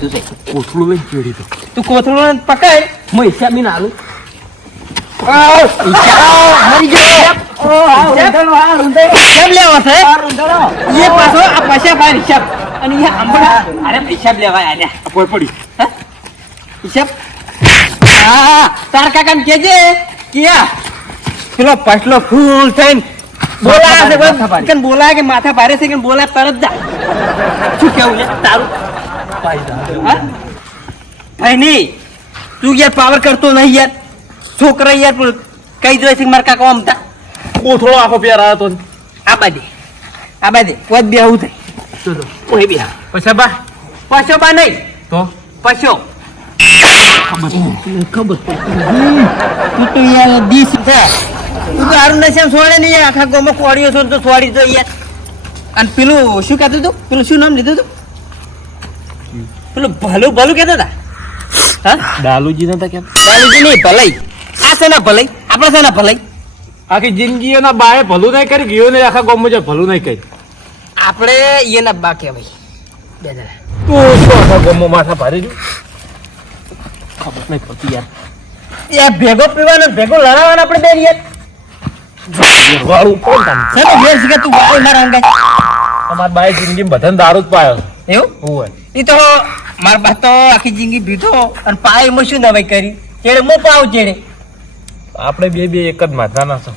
કીધું છે કોથળું લઈને ચેડી તો તું કોથળું પકડ હું હિસાબ બી ના આલું મરી ગયો હિસાબ લેવો છે એ પાછો આ પૈસા બહાર હિસાબ અને એ હમણાં અરે હિસાબ લેવા આલ્યા કોઈ પડી હિસાબ હા તાર કાકાને કેજે કિયા પેલો પછલો ફૂલ થઈને બોલાવે છે બોલાય કે માથા ભારે છે કે બોલાય તરત જા શું કેવું છે તારું ભાઈ નહીં તું યાર પાવર કરતો નહીં યાર છોકરા યાર કઈ જોઈ છે મારા કાકા આમતા કોથળો આખો પેર આવ્યો તો આ બાજે કોઈ બે આવું થાય કોઈ બે પૈસા બા પછો બા નહીં તો પછો ખબર તું તો યાર દીસ છે તું તો હારું નશા છોડે નહીં યાર આખા ગામમાં ખોડ્યો છો તો છોડી દો યાર અને પેલું શું કહેતું હતું પેલું શું નામ લીધું હતું પેલું ભલું કહેતા હતા હા ડાલુજી નતા કેમ દાલુજી નહીં ભલાઈ આ છે ના ભલાઈ આપણે છે ના ભલાઈ આખી જિંદગી એના બાએ ભલું નહીં કરી ગયો ને આખા ગામમાં જે ભલું નહીં કરી આપણે એના બા કહેવાય બે જણા તું શું આખા ગામમાં માથા ભારે જો ખબર નહીં પડતી યાર એ ભેગો પીવાનો ભેગો લડાવવાનો આપણે બે યાર વાળું કોણ કામ સાહેબ વેર છે કે તું વાળ મારા અંગાય તમારા બાએ જિંદગીમાં બધાને દારૂ જ પાયો એવું હોય એ તો મારા બા તો આખી જિંદગી પીધો અને પાય એમાં શું નવાઈ કરી ચેડે હું પાવ ચેડે આપણે બે એક જ માથાના છો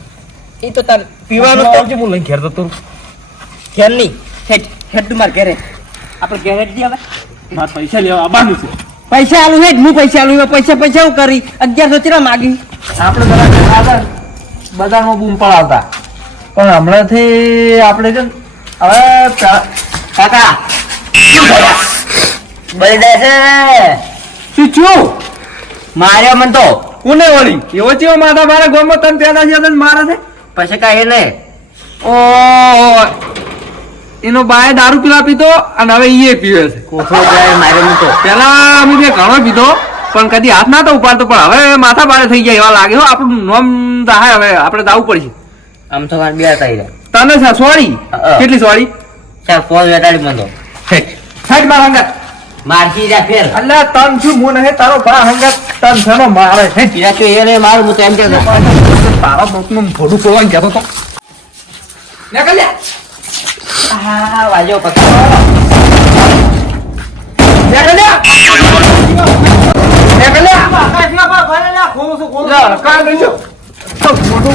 એ તો તાર પીવાનું તો હું લઈને ઘેર જતો ઘેર નહીં હેડ તું માર ઘેરે આપણે ઘેર હેડ દી હવે મારે પૈસા લેવા આવવાનું છે પૈસા આલું હેડ હું પૈસા આલું પૈસા હું કરી 1100 ચેરા માગી આપણે બજારમાં બૂમ પડાવતા પણ હમણાંથી આપણે છે હવે કાકા બળડા છે શું છું માર્યો મન તો કોને વળી એવો ચેવો માથા મારા ગામમાં તને તેના છે મારે છે પછી કાંઈ ને ઓ એનો બાએ દારૂ પીવા પીતો અને હવે એ પીવે છે કોથળો જાય માર્યો મન તો પેલા અમે બે ઘણો પીધો પણ કદી હાથ ના તો ઉપાડતો પણ હવે માથા બારે થઈ જાય એવા લાગે હો આપણું નોમ થાય હવે આપણે દાવું પડશે આમ તો મારે બે થઈ રહ્યા તને સોરી કેટલી સોરી ચાલ ફોન વેટાડી મન તો સાઈડ માર હંગત મારકી જા ફેર અલ્લા તન છું મુ નહે તારો બા હંગત તન સનો મારે હે યા તો એને મારું હું તો એમ કે તારા મોકનું ફોટો પોવાઈ ગયો તો લે કલે હા વાજો પકડ લે કલે લે કલે આકાશમાં પર ભરેલા ખોલું લા કા દેજો તો ફોટો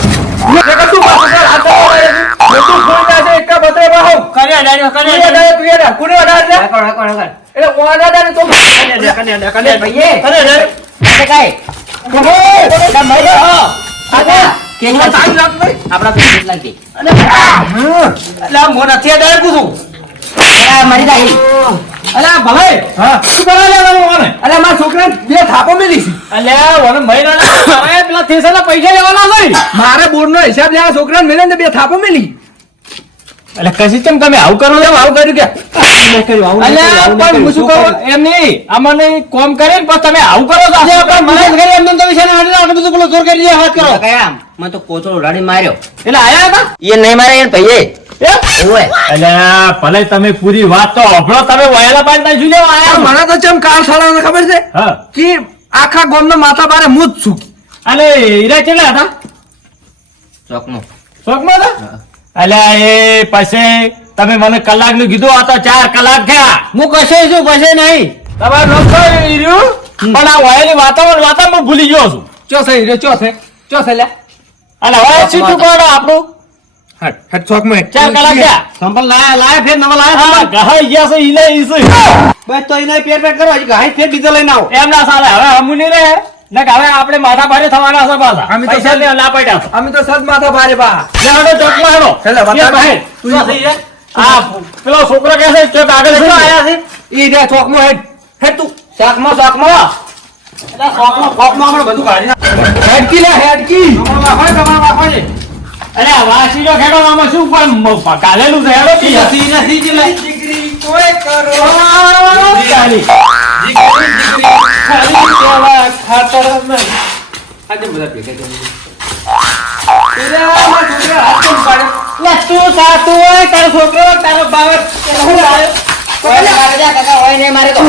લે કે તું પાછો હાથ લે તું ફોટા છે એક બતરે બાહો કર્યા ડાડ્યો તું યાર કુને અડાડ લે કર એટલે ઓડા દાને તો કને ભઈએ કરે કાઈ કોહો મરે હો આકા કે ટાઈમ લાગ નહીં આપડા પેટ લાગી અલા મોના થે દાડે પૂછું અલા મરી જાય અલા ભલે હા શું કરવા લેવાનું ઓને અલા મારા છોકરાને બે થાપો મેલી છે અલ્યા ઓને મહિનાના મારે પેલા થેસાના પૈસા લેવાના છે મારે બોર્ડનો હિસાબ લેવા છોકરાને મેલે ને બે થાપો મેલી એટલે કશી ચમ તમે આવું કરો છો આવું કર્યું કે અલ્યા પણ હું શું કહું એમ નહીં આમને કોમ કરે ને પછી તમે આવું કરો છો પણ મને ઘરે એમ તમે છે ને આટલું બધું પેલો જોર કરી હાથ કરો કયા મેં તો કોચો ઉડાડી માર્યો એટલે આયા હતા એ નહીં મારે યાર ભઈએ ઓય અલ્યા ભલે તમે પૂરી વાત તો અભળો તમે વયાલા પાડતા શું લેવા આયા મને તો ચમ કાલ સાલાને ખબર છે હા કે આખા ગામનો માથા બારે હું જ છું અને હીરા કેટલા હતા ચોકનો ચોકમાં હતા અલ્યા એ પછી તમે મને કલાક નું કીધું આ તો 4 કલાક થયા હું કશે છું પછી નહીં તમારું નામ તો હીર્યું પણ આ વયાની વાતાવરણ ભૂલી ગયો છું ચો છે હીરો ચો છે લે અને હવે શું તું કોણ આપણું હટ ચોકમાં 4 કલાક થયા સંભળ લાયા ફેર નવા લાયા ગહાઈ ગયા છે ઈલે ઈસે બસ તો એને પેર કરો હજી ગાઈ ફેર બીજો લઈને આવો એમ ના ચાલે હવે અમુની રે ને હવે આપણે માથા ભારે થવાના છે પાછા અમે તો સદ ના પડ્યા અમે તો સદ માથા ભારે બા લે હડો ચોકમાં હડો એટલે બતા બહાર તું આ પેલો છોકરો કહે છે ચોક આગળ શું આયા છે ઈ રે ચોકમાં હેડ તું ચોકમાં એટલે ચોકમાં આપણે બધું કાઢી હેડકી લે હેડકી તમારા વાખો છે અરે વાસીનો ખેડો આમાં શું પણ કાલેલું છે હેડો કે નથી કે દીકરી કોઈ કરો ચાલી ખાતર મે આજે બધા ભેગા કરી લે તું સાતું હોય તારો છોકરો તારો બાવર કોઈ મારે જા કાકા હોય નહીં મારે તો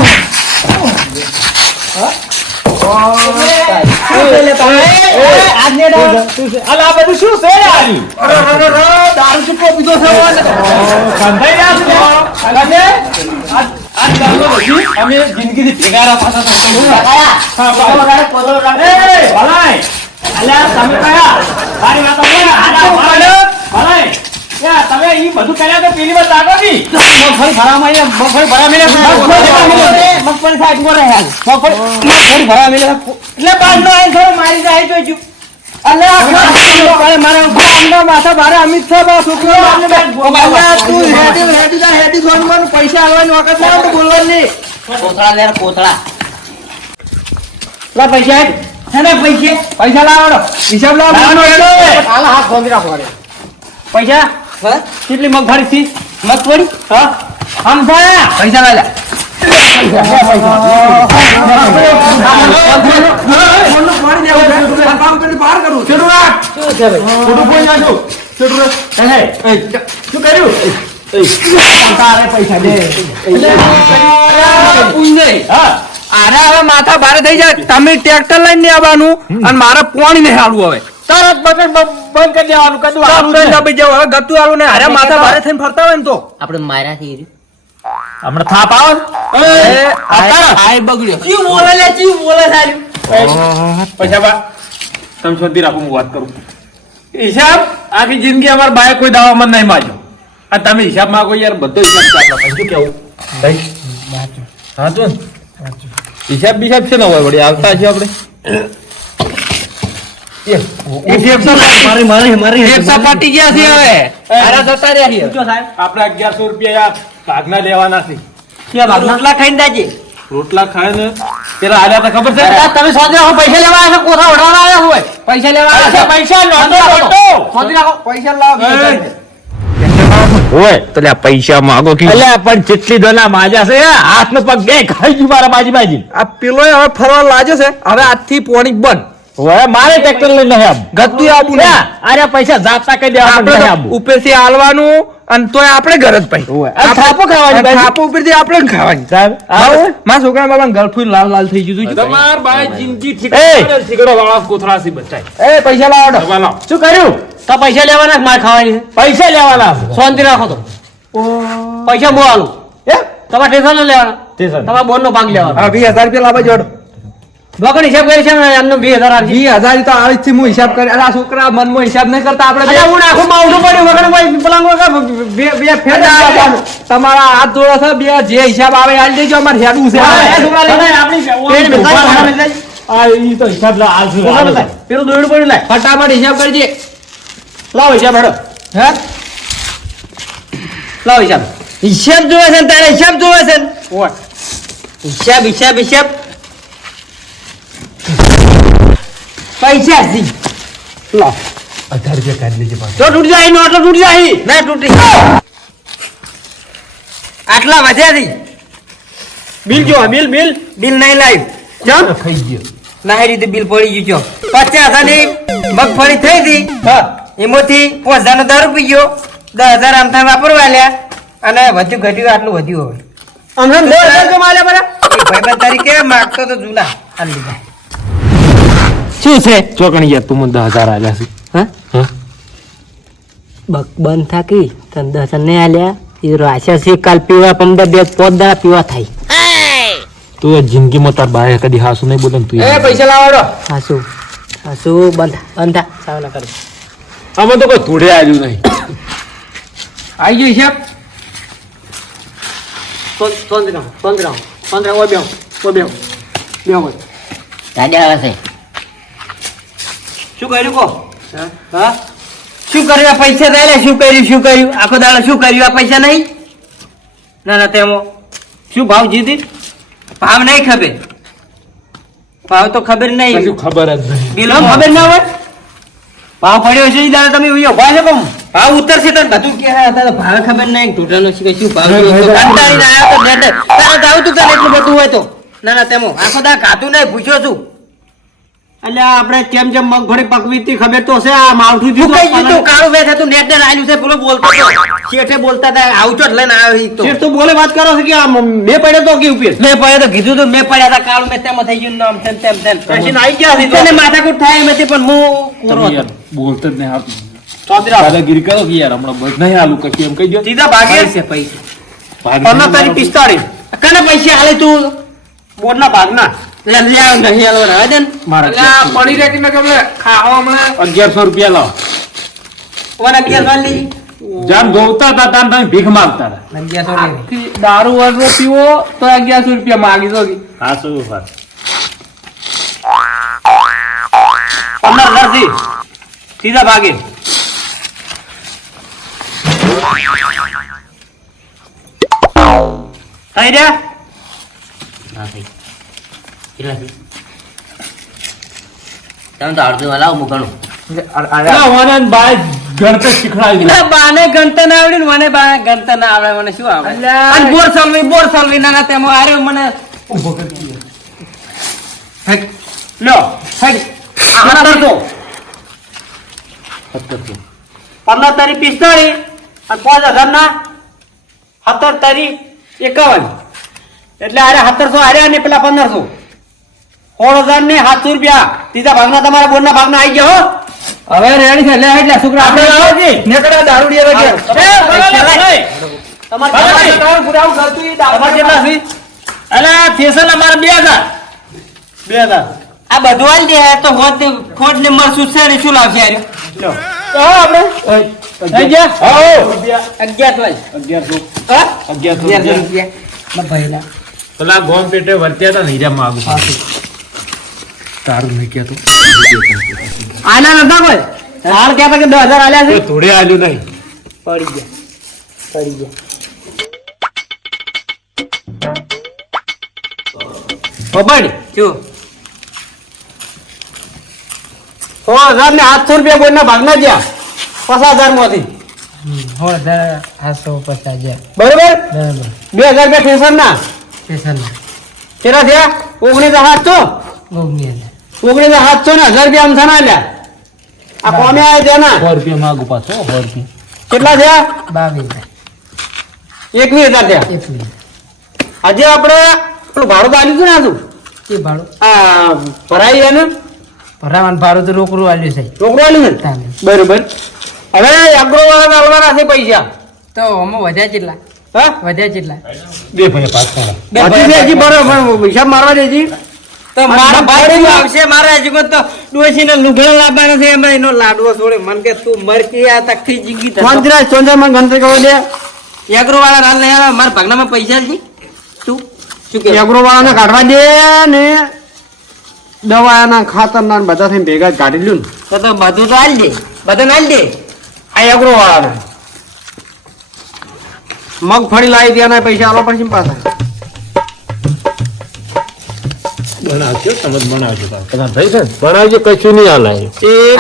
અલા આ બધું શું છે યાર? દારૂ ચૂકો પીધો છે સંધાઈ રહ્યા છે આજ દારૂ નથી અમે જિંદગીથી ભેગા પાછા ભલાય અલ્યા તમે કયા મારી વાત ભલાય યા તમે ઈ બધું કર્યા તો પેલી વાર તાકો ની મગફળી ભરામાં એ મગફળી ભરા મેલે મગફળી સાઈડ પર રહ્યા મગફળી ભરા મેલે એટલે બાર નો આઈ થોડો મારી જાય તો જો અલ્યા મારા ગામનો માથા ભારે અમિત છે બા છોકરો તું હેડી જોન પૈસા આવવાની વખત ના તો બોલવાની કોથળા લે કોથળા લા પૈસા હે ને પૈસા લાવવાનો હિસાબ લાવવાનો હાલ હાથ ખોલી રાખો પૈસા કેટલી મગફળી થી મગફળી હા સમજા પૈસા લે માથા ભારે થઈ જાય તમે ટ્રેક્ટર લઈને આવવાનું અને મારે પોણી નહીં હાલવું હવે તરત બટન બંધ કરી દેવાનું કદું દબી જાવ હવે ગતું આલું ને અરે માથા ભારે થઈને ફરતા હોય ને તો આપણે માર્યા થી હમણાં થાપ આવો આય બગડ્યો ચી બોલે સારું પૈસા બા તમે શોધી રાખો હું વાત કરું હિસાબ આખી જિંદગી અમારા બાએ કોઈ દાવામાં નહીં માજો આ તમે હિસાબ માંગો યાર બધો હિસાબ ચાલો શું કેવું ભાઈ હા તો હિસાબ બિસાબ છે ને હોય વળી આવતા છે આપણે પાટી ગયા છે હવે આપણે 1100 રૂપિયા ભાગના લેવાના છે રોટલા ખાઈને દાજે રોટલા ખાય ને પેલા આલ્યા તો ખબર છે તમે સોચી રાખો પૈસા લેવા આવ્યા કોથા ઉડાવવા આવ્યા હોય પૈસા લેવા આવ્યા પૈસા સોચી રાખો પૈસા લાવો હોય તો લે પૈસા માંગો કે અલ્યા પણ જેટલી દોના માજા છે હાથ ને પગ બે ખાઈ ગયું મારા બાજી આ પેલો હવે ફરવા લાગ્યો છે હવે આજથી પોણી બંધ હવે મારે ટ્રેક્ટર લઈને નહીં આવું ગતું આબુ ને અરે પૈસા જાતા કઈ દેવા નહીં આવું ઉપરથી આલવાનું અને તોય આપણે ઘર જ પાઈ થાપો ખાવાની થાપો ઉપરથી આપણે ખાવાની મારા છોકરા બાબા ગળફૂલ લાલ લાલ થઈ ગયું તમાર બાય જિંદગી ઠીકડો વાળા કોથળા સી બચાય એ પૈસા લાવો શું કર્યું તો પૈસા લેવાના માર ખાવાની છે પૈસા લેવાના શાંતિ રાખો તો પૈસા બહુ આલું તમારે ટેન્શન લેવાના તમારા બોન નો ભાગ લેવાનો 20000 રૂપિયા લાવવા જોડો બગડ હિસાબ કરી છે ને એમનો 20000 તો આવી થી હું હિસાબ કરી આ છોકરા મનમાં હિસાબ નહીં કરતા આપણે હું આખું માવઠું પડ્યું વગર પલંગ બે ફેર તમારા હાથ જોડો છે બે જે હિસાબ આવે આલી દેજો અમાર હેડું છે આ ઈ તો હિસાબ લા આલશું પેલું દોડું પડ્યું લાય ફટાફટ હિસાબ કરજે લાવ હિસાબ હેડો હે લાવ હિસાબ જોવે છે તારે હિસાબ જોવે છે હિસાબ પૈસા સી લો 1000 રૂપિયા કાઢી લેજે પાછો તો તૂટી જાય નોટ તૂટી જાય ના તૂટી આટલા વધ્યા થી બિલ જો બિલ નહીં લાઈવ ચમ ખાઈ ગયો ના રીતે બિલ પડી ગયું 50000 ની મગફળી થઈ હતી હા એમાંથી 5000 નો દારૂ પી ગયો 10000 આમ થાય વાપરવા લ્યા અને વધ્યું ઘટ્યું આટલું વધ્યું હવે અમને 2000 કે માલ્યા બરા ભાઈબંધ તરીકે માંગતો તો જૂના આલી લીધા શું છે ચોકણી યાર તું મને 10000 આલ્યા છે હા બક બંધ થાકી તને 10 ને આલ્યા એ રાશા છે કાલ પીવા 15 પોત દા પીવા થાય તું જિંદગીમાં તાર બાએ કદી હાસુ નહીં બોલે તું એ પૈસા લાવડો હાસુ બંધ થા સાવના કર આમાં તો કોઈ ધૂળે આવ્યું નહીં આવી ગયો હિસાબ 15 ઓય બેહો દાદા આવે છે શું કર્યું કો હા શું કર્યું આ પૈસા દે શું કર્યું આખો દાડો શું કર્યું આ પૈસા નહીં ના તેમાં શું ભાવ જીતી ભાવ નહીં ખબર ભાવ તો ખબર નહીં કશું ખબર જ નહીં બિલ ખબર ના હોય ભાવ પડ્યો છે ઈ દાડો તમે ઉભા છો કોમ ભાવ ઉતરશે તો બધું કે હતા ભાવ ખબર નહીં ટોટાનો શું ભાવ કંટાળીને આયા તો ડેડ તારે જાવ તું તને એટલું બધું હોય તો ના તેમાં આખો દા ખાતું નહીં પૂછ્યો છું એટલે આપણે જેમ જેમ મગફળી પકવી હતી ખબર તો છે આ માવઠું થયું કઈ જીતું કાળું બેઠા તું નેટ ને આલ્યું છે પેલો બોલતો હતો શેઠે બોલતા હતા આવજો જ લઈને આવ્યો ઈ તો શેઠ તો બોલે વાત કરો છો કે આ મેં પડ્યો તો કે ઉપર મેં પડ્યો તો કીધું તો મેં પડ્યા હતા કાળું મેં તેમાં થઈ ગયું નામ તેમ તેમ તેમ પછી આવી ગયા છે તેને માથાકૂટ થાય એમ હતી પણ હું કોરો તમે હતો. યાર બોલતો જ નહીં આવતું. ચોતરા દાદાગીરી કરો કે યાર હમણાં બધ નહીં આલું કશું એમ કહી દો. સીધા ભાગે પૈસે પૈસે ભાગી 15 તારીખ 45 કને પૈસે હાલે તું બોર્ડના ભાગના લે લે આવ નહીં હાલો રહે દે ને. મારા એટલે પડી રહે કે મેં કે ખાવા હમણાં 1100 રૂપિયા લાવો. ઓના બિયર વાળ લીધી જામ જોવતા હતા તાન તમે ભીખ માંગતા હતા. 1100 લેવી. આખી દારૂ વાળો પીવો તો 1100 રૂપિયા માંગી દો. હા શું વાત 15 થી સીધા ભાગે થઈ રહ્યા ના થઈ કેટલા થઈ તમે તો અડધું હલાવ મૂકવાનું ગણતર શીખડાવી એટલે બાને ગણતા ના આવડે ને મને બાને ગણતા ના આવડે મને શું આવડે અલ્યા. અને બોર સલવી ના તેમાં આર્યો મને હેટ લ્યો હેટ આ 1700 દો. 15 તારીખ 45 અને 5000 ના 17 તારીખ 51 એટલે આરે 1700 આર્યા ને પેલા 1500 16,000 ને 700 રૂપિયા ત્રીજા ભાગના તમારા બોર્ડના ભાગના આવી ગયા હો હવે રેડી છે લે એટલે છોકરા આપણે આપણે આવો જી. નેકડા દારૂડિયા એ, લાગ્યા. તમારે તમારે કેટલા છે અલા થેસલ અમારે 2000. 2000 આ બધું આલી દે તો ખોટ ને મરસું છે ને શું લાવશે આર્યો લ્યો થઈ ગયા આવો. 11 વાય 1100. હા 1100 રૂપિયા માં ભાઈલા પેલા ગોમ પેટે વર્ત્યા હતા ને હીરા માગું તારું નહીં કહેતો આના નતા કોઈ હાલ કહેતા કે 10,000 આલ્યા છે થોડે આલ્યું નહીં. પડી ગયા ખબર શું 16,000 ને 700 રૂપિયા બોર્ડના ભાગના ગયા 50,000 માંથી હો 850 ગયા બરોબર બરાબર 2000 રૂપિયા ઠેસર ના સ્ટેશન કેટલા થયા 19,700 ગોગની અંદર 19,700 ને 1000 રૂપિયા આમ થના લ્યા આ કોને આયા તેના 100 રૂપિયા માગું પાછો 100 રૂપિયા. કેટલા થયા 22 21,000 થયા એકલી આજે આપણે પેલું ભાડું તો આલ્યું હતું ને આજુ એ ભાડું આ ભરાઈ એને ભરાવાનું ભાડું તો રોકડું આલ્યું છે છોકરો આલ્યું ને તાને. બરોબર હવે અગ્રો વાળા આલવાના છે પૈસા તો આમાં વધ્યા કેટલા હા વધ્યા કેટલા બે ભાઈ પાછા હજી બી હજી બરોબર હિસાબ મારવા દેજી તો મારા ભાઈ આવશે મારા હજી તો ડોશીને લુગડા લાવવાના છે એમાં એનો લાડવો છોડે મન કે તું મરકી આ તકથી જિંદગી ચોંતરા માં ગણતરી કરવા દે એગ્રો વાળા રાલ નહીં આવે મારા ભાગનામાં પૈસા છે તું શું કે એગ્રો વાળાને કાઢવા દે ને દવાના ખાતરના ને બધા થઈને ભેગા જ કાઢી લ્યું ને તો બધું તો આલી દે બધાને આલી દે આ એગ્રો વાળાને મગફળી લાવી ત્યાંના પૈસા આલો પડશે ને પાછા બનાવજો સમજ બનાવજો તમારે થઈ છે બનાવજો કશું નહીં હાલાય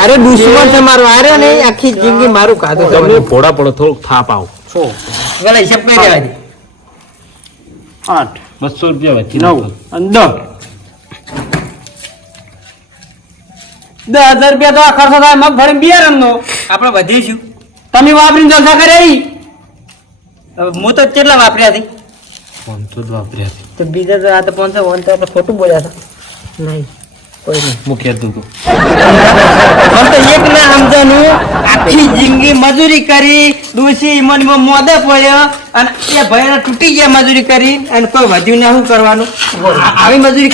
અરે દુશ્મન છે મારો અરે નહીં આખી જિંદગી મારું ખાધું તમને ફોડા પડો થોડુંક થાપ આવો ગલા હિસાબ કરી દેવા દે 8 200 રૂપિયા વચ્ચે 9 અને 10 10,000 રૂપિયા તો આ ખર્ચો થાય મગફળી બિયારણનો આપણે વધીશું તમે વાપરીને જલસા કરે હું તો કેટલા વાપર્યા હતી 500 જ વાપર્યા છે. તો બીજા તો આ તો 500 વન તો આપણે ખોટું બોલ્યા હતા નહીં કોઈ નહીં મૂક્યા તું તો મને તો એક ના સમજાનું આખી જિંદગી મજૂરી કરી ડોશી ઈમનમાં મોદે પડ્યો અને એ ભાઈને તૂટી ગયા મજૂરી કરી અને કોઈ વધ્યું ના શું કરવાનું આવી મજૂરી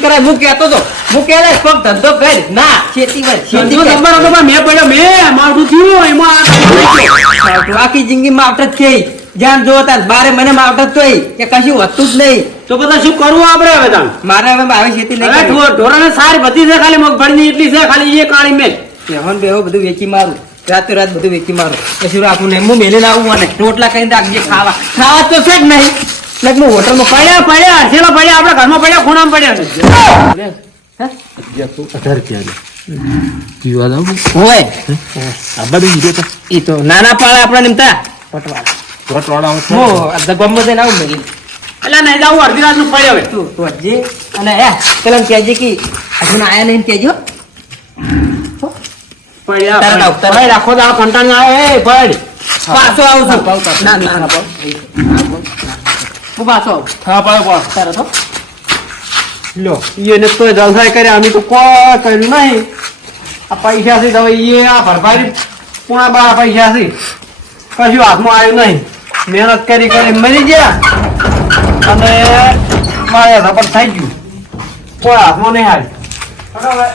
કરાય હું કહેતો હતો હું કહેલા કોક ધંધો કર ના ખેતી કર ખેતી ધંધો કર. નંબર હતો પણ મેં પડ્યો મેં મારું થયું એમાં આ આખી જિંદગી માવઠ જ થઈ જ્યાં જોતા બારે મને માવઠ જ થઈ કે કશું વધતું જ નહીં તો બધા શું કરવું આપણે હવે તાણ મારે હવે આવી ખેતી નહીં હવે કરવી. ઢોરાને સાર બધી છે ખાલી મગફળીની એટલી છે ખાલી એ કાળી મેચ બેહોન બેહો બધું વેચી મારું રાતે રાત બધું વેચી મારું પછી રાખું નહીં હું મેલે લાવું અને રોટલા કરીને રાખજે ખાવા તો છે જ નહીં એટલે હું હોટલમાં પડ્યા હરસેલા પડ્યા આપણા ઘરમાં પડ્યા ખૂણામાં પડ્યા હે? 18 રૂપિયા પીવા જાવ હોય આ બધું હીરો તો ઈ તો નાના પાળે આપણા નિમતા પટવાળા વટવાળા હું ગમો દઈને આવું મેલી એટલે નહીં જાવું અડધી રાત નું પડ્યો હવે તું વળજે. અને પેલા કહેજે કે હજુ ના આયા નહીં કહેજો. પડ્યા તારા ના ઉતાર. ભાઈ રાખો દાડો કંટાળી આવે એ ભાઈ પાછો આવું છું. ના ના ના હું પાછો આવું. હા પડ્યો તારો તો લો એને તો જલસાઈ કર્યા અમે તો કોઈ કર્યું નહીં. આ પૈસા છે તો હવે એ આ ભરપાઈ પૂણા બાર પૈસા છે કશું હાથમાં આવ્યું નહીં. મહેનત કરી કરી મરી ગયા અને મારે સપોર્ટ થઈ ગયું કોઈ હાથમાં નહીં આવ્યું. બરાબર.